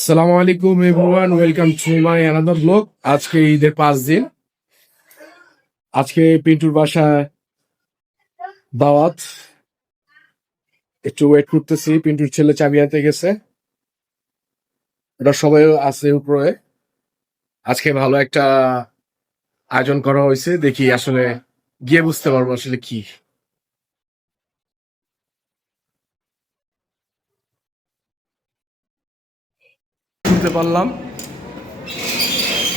আসসালামু আলাইকুম everyone, welcome to my another blog. আজকে ঈদের 5 দিন। আজকে পিন্টুর বাসায় দাওয়াত, একটু ওয়েট করতেছি। পিন্টুর ছেলে চাবি আনতে গেছে, এটা সবাই আছে উপরে। আজকে ভালো একটা আয়োজন করা হয়েছে, দেখি আসলে গিয়ে বুঝতে পারবো আসলে কি শুনতে পারলাম।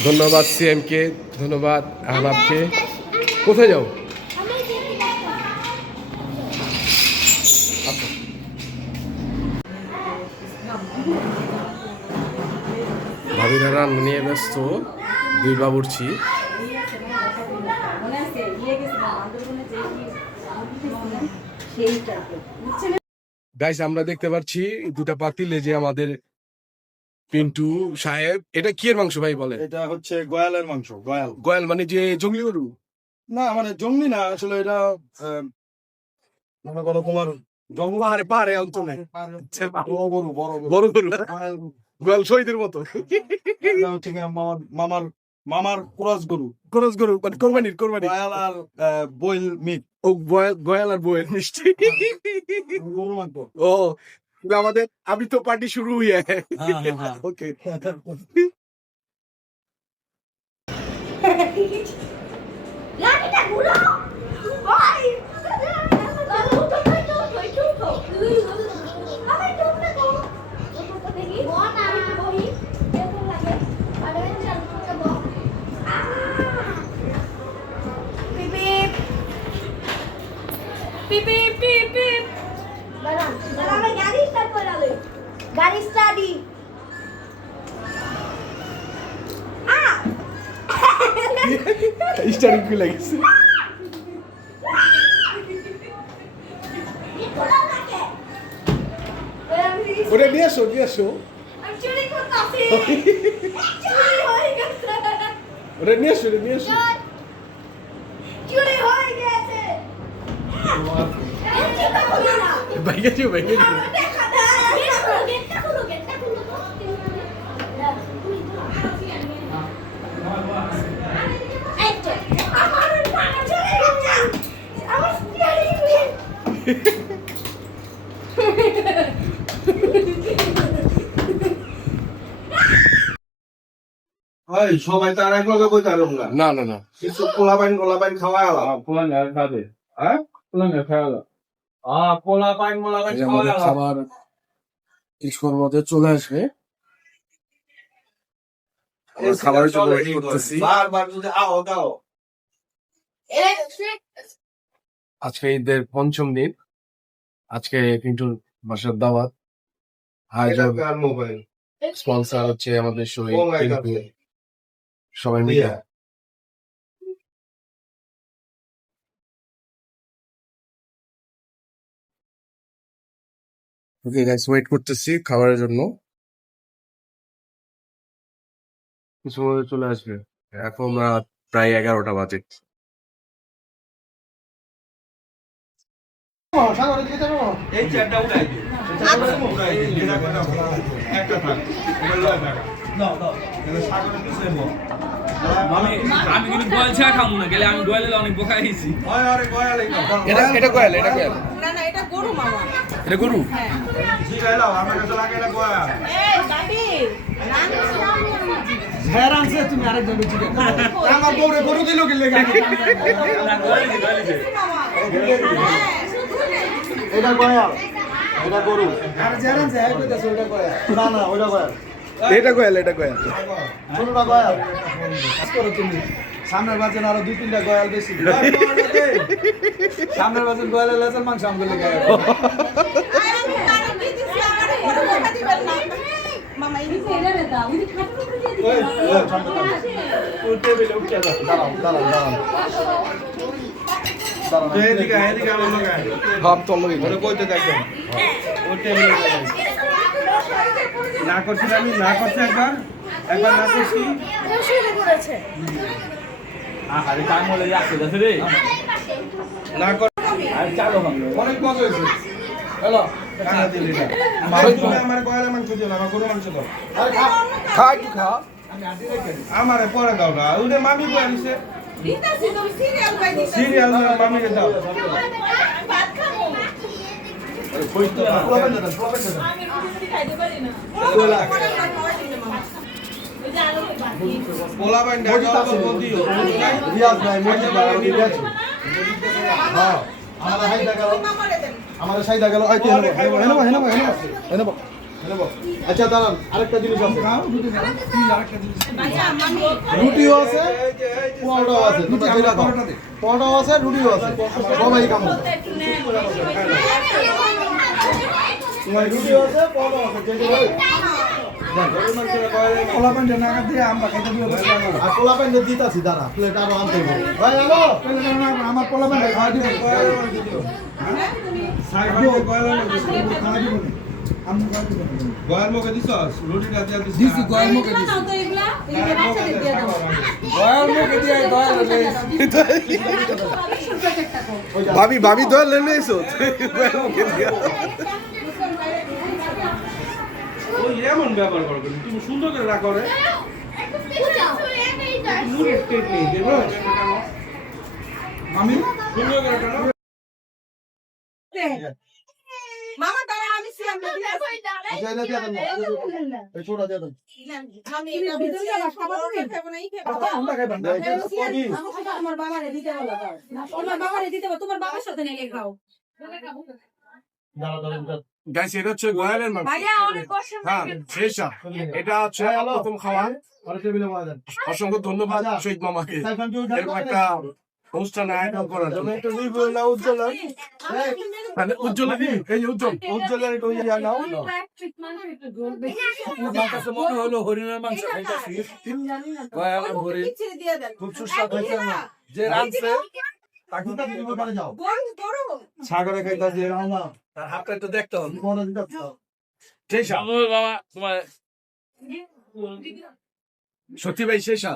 ধন্যবাদ সিএম কে, ধন্যবাদ আহলাবকে। কোথায় যাও? আচ্ছা, ভাবিরা রান্না নিয়ে ব্যস্ত, দুই বাবুর্চি। গাইস, আমরা দেখতে পাচ্ছি দুটা পাতিলে যে আমাদের পিন্টু সাহেব, এটা কি এর মাংস ভাই বলে? এটা হচ্ছে গয়ালের মাংস। গয়াল গয়াল মানে যে জঙ্গলি গরু? না, মানে জঙ্গলি না আসলে, এটা মনে করো তোমার জঙ্গল পাহাড়ে পাহাড়ে অঞ্চলে বড় গরু, বড় গরু, গয়াল গরু। গয়াল শহীদের মতো। এটা হচ্ছে গিয়ে মামার মামার ক্রস গরু। খরচ গরু মানে কোরবানির গয়াল আর বইল মিট ও গয়াল আর বইয়ের মিষ্টি। গরু মাংস। ও আমাদের আমি তো পার্টি শুরু হইয়া। ওকে, লাঠিটা ঘুরো ভাই আমি চুপ না গো দেখি বল আমি বলি কেমন লাগে আরে চল করতে বল পিপ পিপ পিপ পিপ দাঁড়া দাঁড়া আমি গাড়ি স্টার্ট করালে গাড়ি স্টার্টই স্টারিং কি লাগিছে? ওটা নিয়ে আসো, নিয়ে আসো, ওটা নিয়ে আসো, ওটা নিয়ে আসো। বাইকে যাও, বাইকে যাও। সবাই তার এক লগে বই তার না না না, কিছু কোলা পাইন খাওয়াই আলাম। হ্যাঁ, পোলা পাইন এই যে আমাদের খাবার কিছুক্ষণ মধ্যে চলে আসবে। আমরা খাবারের জন্য ওয়েট করতেছি। বারবার যদি আও দাও। আজকে ঈদের 5ম দিন। আজকে পিন্টুর বাসার দাওয়াত। আয়োজক মোবাইল স্পন্সর হচ্ছে আমাদের শহীদ ও মাই পিন্টু, গড। সবাই মিলে। ওকে গাইস, ওয়েট করতেছি খাবারের জন্য। কিছু মধ্যে চলে আসবে। এখন রাত প্রায় 11টা বাজে। এই চারটা উঠাই দিও। একটা থাক। দাও দাও। এটা সাগরে দিছে মো। আমি কিন্তু গোয়াল ছাড়া খাবো না, গেলে আমি গোয়ালে অনেক বোকা হয়েছি। ওই আরে গয়ালে দাও। এটা গয়াল, এটা গয়াল, না না এটা গরু মামা এটা গরু। জিগাইলাও আমার কাছে লাগে না গয়াল। এই গাবি আমার বউরে গরু দিল কি লেগে? না, গোয়ালে গোয়ালে এটা গয়াল, এটা গরু। না না ওইটা গয়াল, এটা গয়াল, এটা গয়াল। ছোটটা গয়াল। তুমি সামনের বাজেন আরো 2-3টা গয়াল বেশি। সামনের বাজেন গয়ালের লেজের মাংস আমগুলো গায়ে। মামা এই ছেড়ে দাও উনি খাটু করে দিয়ে দিবে টেবিলে উঠে দাও। দাঁড়াও দাঁড়াও দাঁড়াও। এদিকে এদিকে আমার লোক আয়। ভাব তো লই ওরে কইতে দেখবেন। ও টেবিলে না করছি আমি, না করছি একবার না করছি। আরে কাম হলে যাচ্ছে রে। না কর। আর চালো অনেক মজা হয়েছে। হ্যালো। কানা দিলি না তুমি আমার কয়লা মাংস দিও না আমার গরু মাংস দাও খা একটু খা। আমারে পরে দাও না ওটা মামি কই আনিছে দিতাছি তুমি সিরিয়াল পাই দিতাছি সিরিয়াল মামিকে দাও ভাত খাবো কই তো আমি রুটি খাইতে পারি না ওই যে আলু বাকি পোলা বাইন দাও বল দিও রিয়াজ ভাই মজিদ ভাই আমি রিয়াজ হ্যাঁ আমাদের হাইদা গেল মামারে দেন আমাদের সাইদা গেল আইতে হেনবা আচ্ছা দাঁড়ান আরেকটা জিনিস আছে বাচ্চা মামি রুটিও আছে পোড়াও আছে দুটো যেটা দাও পোড়াও আছে রুটিও আছে সবাই কাম একটু নেন তোমার রুটিও আছে পোড়াও আছে যেটা পোলা বাইন না দিয়ে আমরা খাইতে দিও আর পোলা প্যান্ডে দিতাছি দাঁড়া প্লেট আরো আনতে হবে ভাই আলো আমার পোলা বাইন খাওয়া দিও সাইবারে কয়লা খাওয়া দিও গয়াল মুখে দিছস রুটিটা দিয়া দিছিস দিছি গয়াল মুখে দিছি নাও তো এগুলা এই যে বাচ্চাদের দিয়ে দাও গয়াল মুখে দিয়া গয়াল ভাবি ভাবি তো লেনে এসো ওই এমন ব্যবহার করবে তুমি সুন্দর করে রাখো রে মুখে স্টেট নেই দেব আমি সুন্দর করে রাখো মামা দাঁড়া আমি সিয়াম দিয়ে আচ্ছা এটা দিয়ে দেন এই ছোড়া দিয়ে দেন আমি এটা ভিতরে খাবার খাবো না এই খাবো আমরা খাইবা না আমার বাবারে দিতে বলো তোমার বাবারে দিতে বলো তোমার বাবার সাথে নিয়ে খাও দাঁড়া দাঁড়া গাইস এটা হচ্ছে গয়ালের মাংস। ভাইয়া অনেক কষ্ট হ্যাঁ শেষা এটা হচ্ছে প্রথম খাওয়া। আর টেবিলে মারা দেন অসংখ্য ধন্যবাদ শহীদ মামাকে সাইফান কি এরকম একটা অনুষ্ঠানে আয়োজন করার জন্য। একটা রিভিউ না উজ্জ্বল মানে উজ্জ্বল এই যে উজ্জ্বল উজ্জ্বলের একটু ইয়া নাও আমার কাছে মনে হলো হরিণের মাংস খাইতাছি গয়ালের হরিণ ছেড়ে দিয়ে দেন খুব সুস্বাদু হয়েছে যে রাঁধছে তাকে তুমি ওখানে যাও গরু সাগরে খাইতাছে তার হাতটা একটু দেখতে হবে বড় দিতে শেষা বাবা তোমার সত্যি ভাই শেষা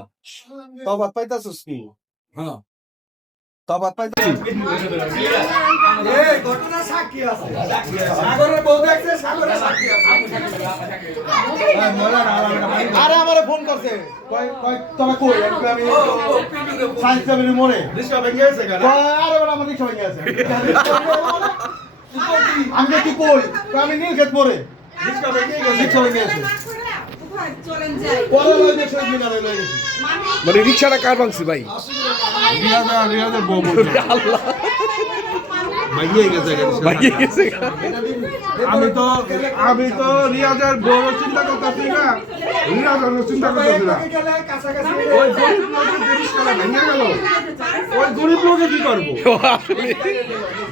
তবাত পাইতাছস কি হ্যাঁ তবাত পাইতাছিস আরে আমারে ফোন করছে কয় কয় তোরা কই আমি সাইন্স টেবিলে মোড়ে রিস্কা ভেঙে গেছে কেন আরে বড় আমার রিকশা হয়ে গেছে আমি কি কই কয় আমি নীলক্ষেত মোড়ে রিস্কা ভেঙে গেছে রিকশা হয়ে গেছে চলেন যাই পরে লইতে শহীদ মিনারে লই গেছি মানে রিক্সাটা কার ভাঙছি ভাই? রিয়াজের বউ বলছে আল্লাহ ভাঙিয়ে গেছে ভাগিয়ে গেছে। আমি তো রিয়াজের বউ চিন্তা করতেছি না রিয়াজের চিন্তা করতেছি না ওই গরিব লোকের রিস্কাটা ভেঙে গেল ওই গরিব লোকে কি করবো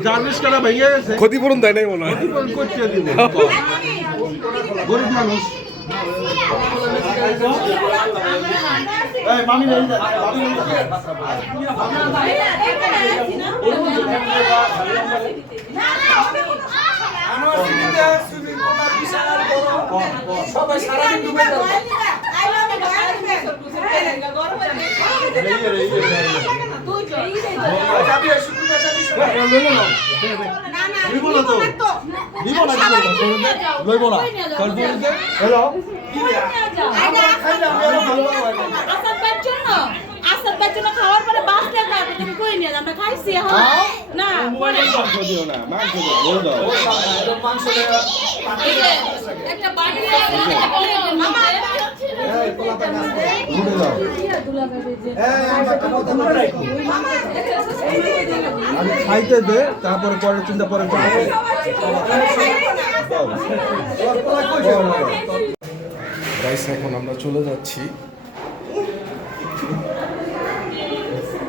যার রিস্কাটা ভেঙে গেছে ক্ষতিপূরণ দেয় নাই মনে হয়। করতে দিব গরিব মানুষ এই মামি লই যা মামি লই যা সবাই সারাদিন ডুবে যাবে নিব না তো নিব না লইব না হ্যালো খাওয়ার পরে বাস লাগা তুমি কই নিয়ে আমরা খাইছি হ্যাঁ না দিও না মাংস দিও দাও একটা বাড়ি আছে মামা ঘুরে যাও আমি খাইতে দে তারপরে পরে চিন্তা পরে গাইস এখন আমরা চলে যাচ্ছি।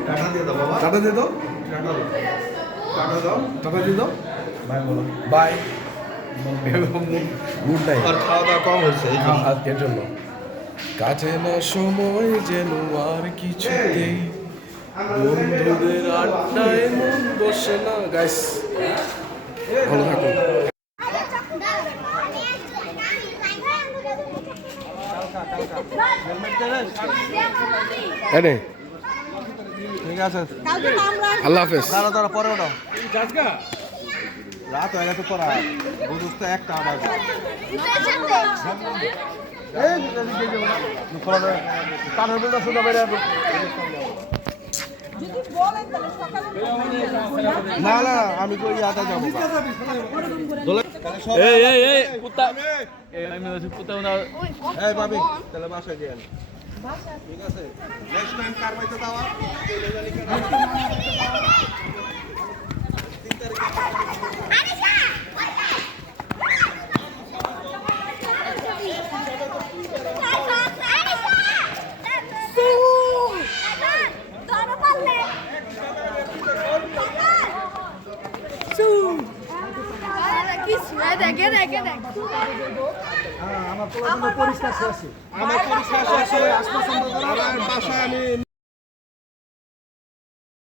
টাকা দিয়ে দাও বাবা টাটা দিয়ে দাও, টাকা দাও টাকা দাও টাটা দিয়ে দাও, ভাই বলো বাই, গুড নাইট। আর খাওয়া দাওয়া কম হয়েছে এই জন্য এর জন্য কাটে না সময় যেন আর কিছুতেই, বন্ধুদের আড্ডায় মন বসে না। গাইস ভালো থাকুন। এনে ঠিক আছে কালকে আমরা আল্লাহ হাফেজ। দাঁড়া পরে ওটা রাত হয়ে গেছে তোরা বুঝুস তো একটা আবার কানের বলটা শুনে বেড়ে যদি বলেন তাহলে সকালে না না আমি তো ইয়াতে যাবো এই কুত্তা আমি কুত্তা এই ভাবি তাহলে বাসায় গিয়ে ঠিক আছে নেক্সট টাইম কার বাইতে দাওয়া দেখে দেখে দেখ আমার পরিষ্কার শেষ আমার বাসায় আমি